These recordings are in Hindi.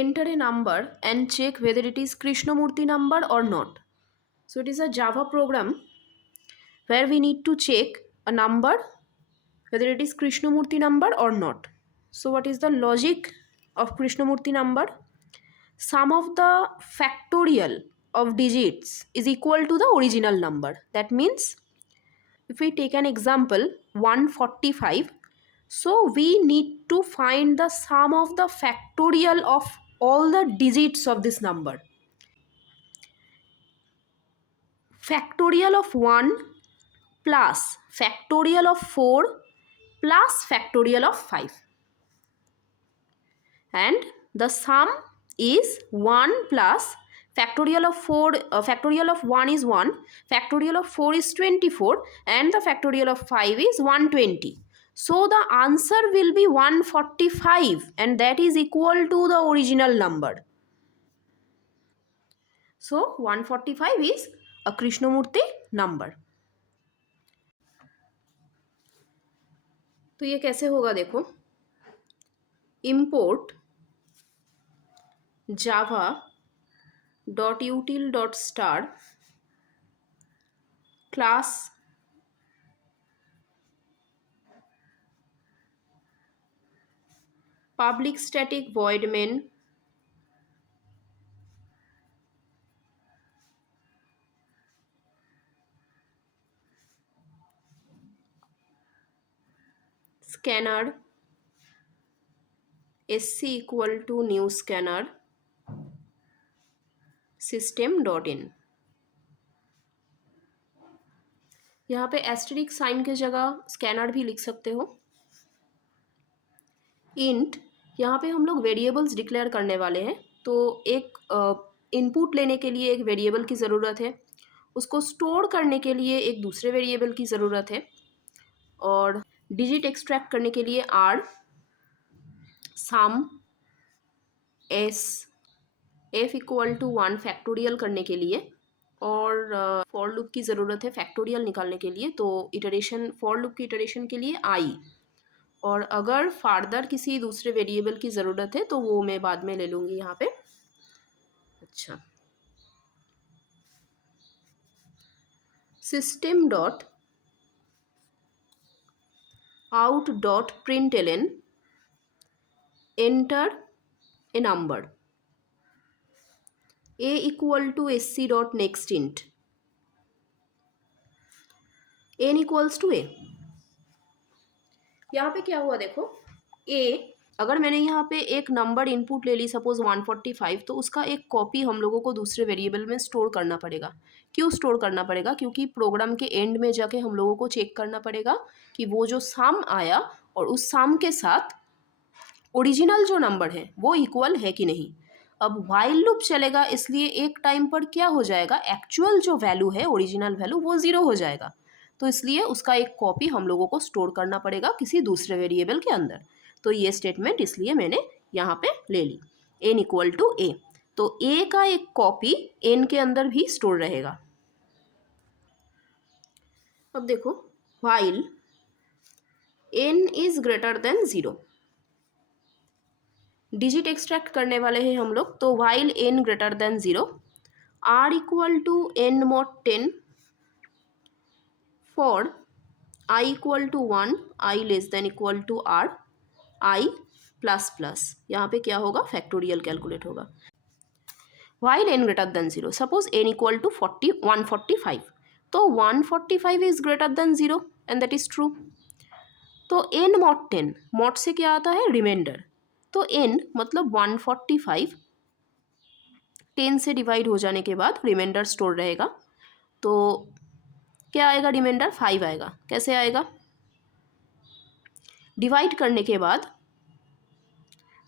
enter a number and check whether it is Krishnamurti number or not. So it is a Java program where we need to check a number whether it is Krishnamurti number or not. So what is the logic of Krishnamurti number? Sum of the factorial of digits is equal to the original number. That means if we take an example 145, so we need to find the sum of the factorial of all the digits of this number. Factorial of 1 plus factorial of 4 plus factorial of 5, and the sum is 1 plus factorial of 4, factorial of 1 is 1, factorial of 4 is 24, and the factorial of 5 is 120. So the answer will be 145, and that is equal to the original number. So 145 is a Krishnamurti number. तो ये कैसे होगा देखो, import java.util.star class public static void main scanner sc equal to new scanner system.in. यहाँ पे एस्टेरिक साइन के जगह स्कैनर भी लिख सकते हो. इंट, यहाँ पे हम लोग वेरिएबल्स डिक्लेयर करने वाले हैं. तो एक इनपुट लेने के लिए एक वेरिएबल की ज़रूरत है, उसको स्टोर करने के लिए एक दूसरे वेरिएबल की ज़रूरत है, और डिजिट एक्सट्रैक्ट करने के लिए r, sum, s, f equal to 1 factorial करने के लिए, और फॉर लूप की ज़रूरत है फैक्टोरियल निकालने के लिए. तो इटरेशन, फॉर लूप की इटरेशन के लिए आई, और अगर फार्दर किसी दूसरे वेरिएबल की ज़रूरत है तो वो मैं बाद में ले लूँगी यहाँ पे. अच्छा, system dot out dot println enter a number a equal to sc dot next int n equals to a. यहाँ पे क्या हुआ देखो, a, अगर मैंने यहाँ पे एक नंबर इनपुट ले ली सपोज 145, तो उसका एक कॉपी हम लोगों को दूसरे वेरिएबल में स्टोर करना पड़ेगा. क्यों स्टोर करना पड़ेगा? क्योंकि प्रोग्राम के एंड में जाके हम लोगों को चेक करना पड़ेगा कि वो जो सम आया और उस सम के साथ ओरिजिनल जो नंबर है वो इक्वल है कि नहीं. अब व्हाइल लूप चलेगा, इसलिए एक टाइम पर क्या हो जाएगा, एक्चुअल जो वैल्यू है, ओरिजिनल वैल्यू, वो ज़ीरो हो जाएगा. तो इसलिए उसका एक कॉपी हम लोगों को स्टोर करना पड़ेगा किसी दूसरे वेरिएबल के अंदर. तो ये स्टेटमेंट इसलिए मैंने यहाँ पे ले ली, n इक्वल टू a. तो a का एक कॉपी n के अंदर भी स्टोर रहेगा. अब देखो, while n is greater than 0, digit extract करने वाले हैं हम लोग. तो while n greater than 0, r equal to n mod 10 for i equal to 1, i less than equal to r, i plus plus, यहाँ पे क्या होगा, फैक्टोरियल कैलकुलेट होगा. While n greater than 0, suppose n equal to 145, तो 145 is greater than 0 and that is true. तो n mod 10, mod से क्या आता है, रिमाइंडर. तो n मतलब 145 10 से डिवाइड हो जाने के बाद रिमाइंडर स्टोर रहेगा. तो क्या आएगा, रिमाइंडर 5 आएगा. कैसे आएगा, डिवाइड करने के बाद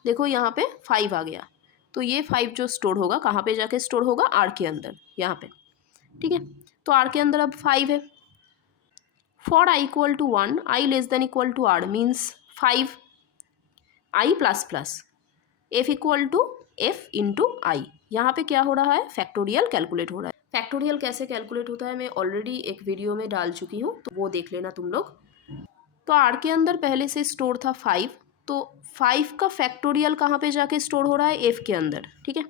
देखो यहाँ पे 5 आ गया. तो ये 5 जो स्टोर होगा कहाँ पे जाके स्टोर होगा, आर के अंदर, यहाँ पे. ठीक है, तो आर के अंदर अब 5 है. For I equal to 1, I less than equal to R means 5, I plus plus, F equal to F into I. यहाँ पे क्या हो रहा है, फैक्टोरियल कैलकुलेट हो रहा है. फैक्टोरियल कैसे कैलकुलेट होता है मैं ऑलरेडी एक वीडियो में डाल चुकी हूँ, तो वो देख लेना तुम लोग. तो आर के अंदर पहले से स्टोर था 5, तो 5 का फैक्टोरियल कहाँ पे जाके स्टोर हो रहा है, एफ के अंदर, ठीक है।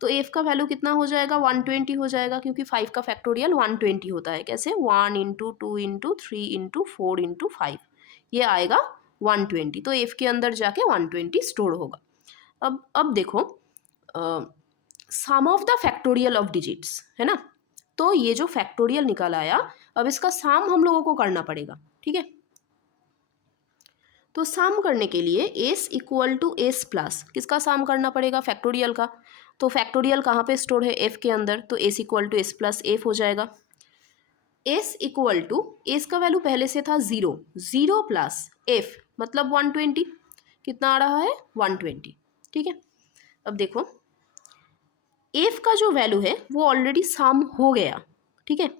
तो एफ का वैल्यू कितना हो जाएगा, 120 हो जाएगा, क्योंकि 5 का फैक्टोरियल 120 होता है। कैसे, 1 इंटू 2 इंटू 3 इंटू 4 इंटू 5, ये आएगा 120। तो एफ के अंदर जाके 120 स्टोर होगा। अब देखो sum of the factorial of digits, है ना। तो ये जो फैक्टोरियल निकल आया, अब इसका सम हम लोगों को करना पड़ेगा, ठीक है। तो सम करने के लिए s equal to s plus, किसका सम करना पड़ेगा, फैक्टोरियल का। तो फैक्टोरियल कहाँ पे स्टोर है, एफ के अंदर, तो s equal to s plus f हो जाएगा। एस इक्वल टू, एस का वैल्यू पहले से था 0, 0 प्लस एफ मतलब 120, कितना आ रहा है, 120, ठीक है। अब देखो एफ का जो वैल्यू है वो ऑलरेडी सम हो गया, ठीक है।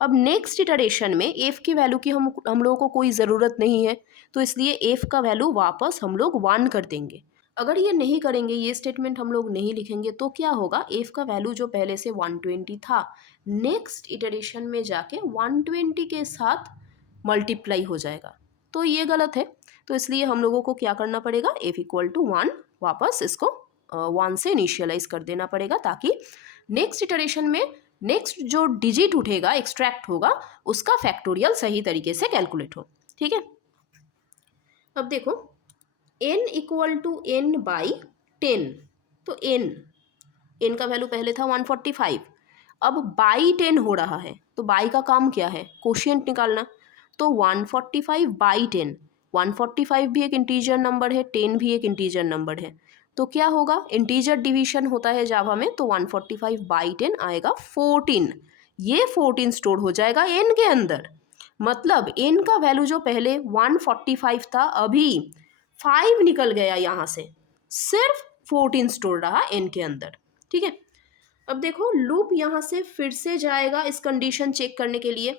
अब नेक्स्ट इटरेशन में एफ की वैल्यू की हम लोगों को कोई ज़रूरत नहीं है, तो इसलिए एफ का वैल्यू वापस हम लोग 1 कर देंगे। अगर ये नहीं करेंगे, ये स्टेटमेंट हम लोग नहीं लिखेंगे, तो क्या होगा, एफ का वैल्यू जो पहले से 120 था, नेक्स्ट इटरेशन में जाके 120 के साथ मल्टीप्लाई हो जाएगा, तो ये गलत है। तो इसलिए हम लोगों को क्या करना पड़ेगा, एफ इक्वल टू 1 वापस इसको 1 से इनिशियलाइज कर देना पड़ेगा, ताकि नेक्स्ट इटरेशन में नेक्स्ट जो डिजिट उठेगा, एक्सट्रैक्ट होगा, उसका फैक्टोरियल सही तरीके से कैलकुलेट हो, ठीक है। अब देखो n equal to n by 10, तो n का वैल्यू पहले था 145, अब बाई 10 हो रहा है, तो बाई का काम क्या है, कोशिएंट निकालना। तो 145 बाई 10, 145 भी एक इंटीजर नंबर है, 10 भी एक इंटीजर नंबर है, तो क्या होगा, इंटीजर डिवीजन होता है जावा में, तो 145 बाई 10 आएगा 14, ये 14 स्टोर हो जाएगा n के अंदर। मतलब n का वैल्यू जो पहले 145 था, अभी 5 निकल गया यहाँ से, सिर्फ 14 स्टोर रहा n के अंदर, ठीक है। अब देखो लूप यहाँ से फिर से जाएगा इस कंडीशन चेक करने के लिए,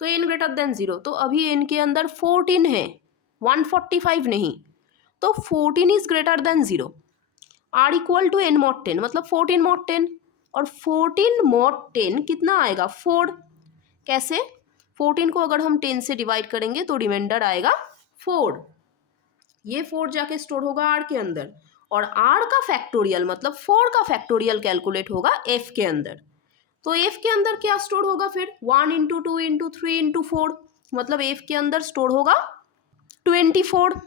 तो n ग्रेटर देन 0, तो अभी n के अंदर 14 है, 145 नहीं, तो 14 is greater than 0, r equal to n mod 10, मतलब 14 मॉड 10, और 14 मॉड 10 कितना आएगा, 4। कैसे, 14 को अगर हम 10 से डिवाइड करेंगे तो रिमाइंडर आएगा 4, ये 4 जाके स्टोर होगा आर के अंदर, और आर का फैक्टोरियल मतलब 4 का फैक्टोरियल कैलकुलेट होगा एफ के अंदर। तो एफ के अंदर क्या स्टोर होगा फिर, 1 इंटू 2 इंटू 3 इंटू 4, मतलब एफ के अंदर स्टोर होगा 24,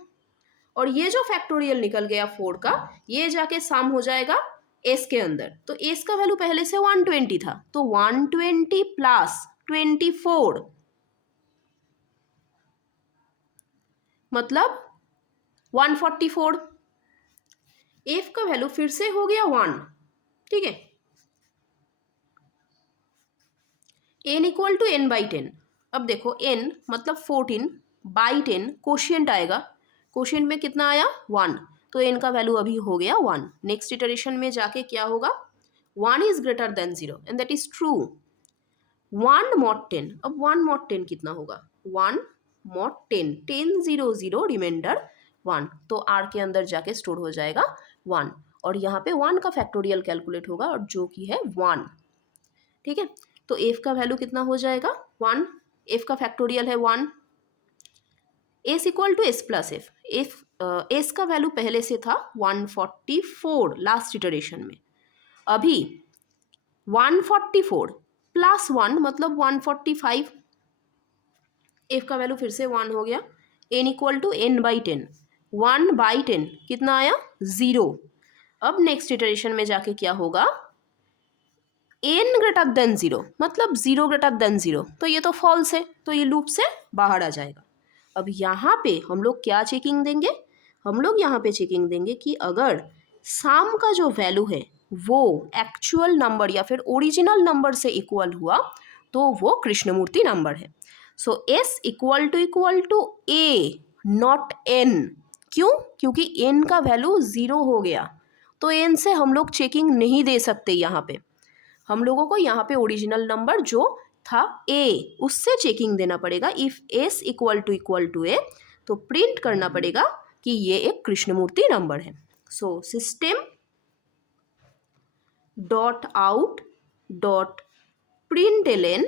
और ये जो फैक्टोरियल निकल गया 4 का, ये जाके सम हो जाएगा एस के अंदर। तो एस का वैल्यू पहले से 120 था, तो 120 प्लस 24 मतलब 144, एफ का वैल्यू फिर से हो गया 1, ठीक है। n equal to n by 10, अब देखो n मतलब 14 बाई 10, कोशिएंट आएगा, कोशिएंट में कितना आया 1, तो n का वैल्यू अभी हो गया 1। नेक्स्ट इटरेशन में जाके क्या होगा, 1 is greater than 0 and that is true. 1 mod 10, अब 1 मॉड 10 कितना होगा, 1 मॉड 10, 10 0 0 रिमाइंडर 1, तो r के अंदर जाके स्टोर हो जाएगा 1, और यहाँ पे 1 का फैक्टोरियल कैलकुलेट होगा, और जो कि है 1, ठीक है। तो एफ का वैल्यू कितना हो जाएगा 1, एफ का फैक्टोरियल है 1, s equal to s plus f, s का वैल्यू पहले से था 144 लास्ट इटरेशन में, अभी 144 प्लस 1 मतलब 145, एफ का वैल्यू फिर से 1 हो गया, n equal to n by 10, 1 by 10 कितना आया 0। अब नेक्स्ट इटरेशन में जाके क्या होगा, n ग्रेटर देन 0 मतलब 0 ग्रेटर देन 0, तो ये तो फॉल्स है, तो ये लूप से बाहर आ जाएगा। अब यहाँ पे हम लोग क्या चेकिंग देंगे, हम लोग यहाँ पे चेकिंग देंगे कि अगर सम का जो वैल्यू है वो एक्चुअल नंबर या फिर ओरिजिनल नंबर से इक्वल हुआ, तो वो कृष्णमूर्ति नंबर है। So s equal to a not n, क्यों, क्योंकि n का वैल्यू 0 हो गया, तो n से हम लोग चेकिंग नहीं दे सकते, यहाँ पे हम लोगों को यहाँ पे ओरिजिनल नंबर जो था a, उससे चेकिंग देना पड़ेगा। If s equal to a, तो प्रिंट करना पड़ेगा कि ये एक कृष्णमूर्ति नंबर है। So system dot out dot println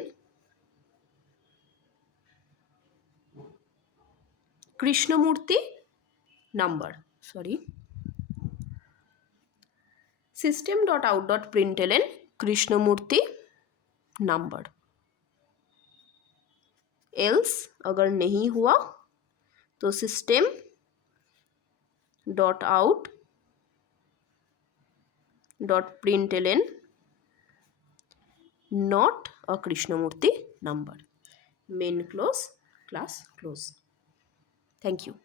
Krishnamurthy number. Sorry. System.out.println Krishnamurthy number. else अगर नहीं हुआ तो system dot out dot println not a Krishnamurthy number. Main close, class close. Thank you.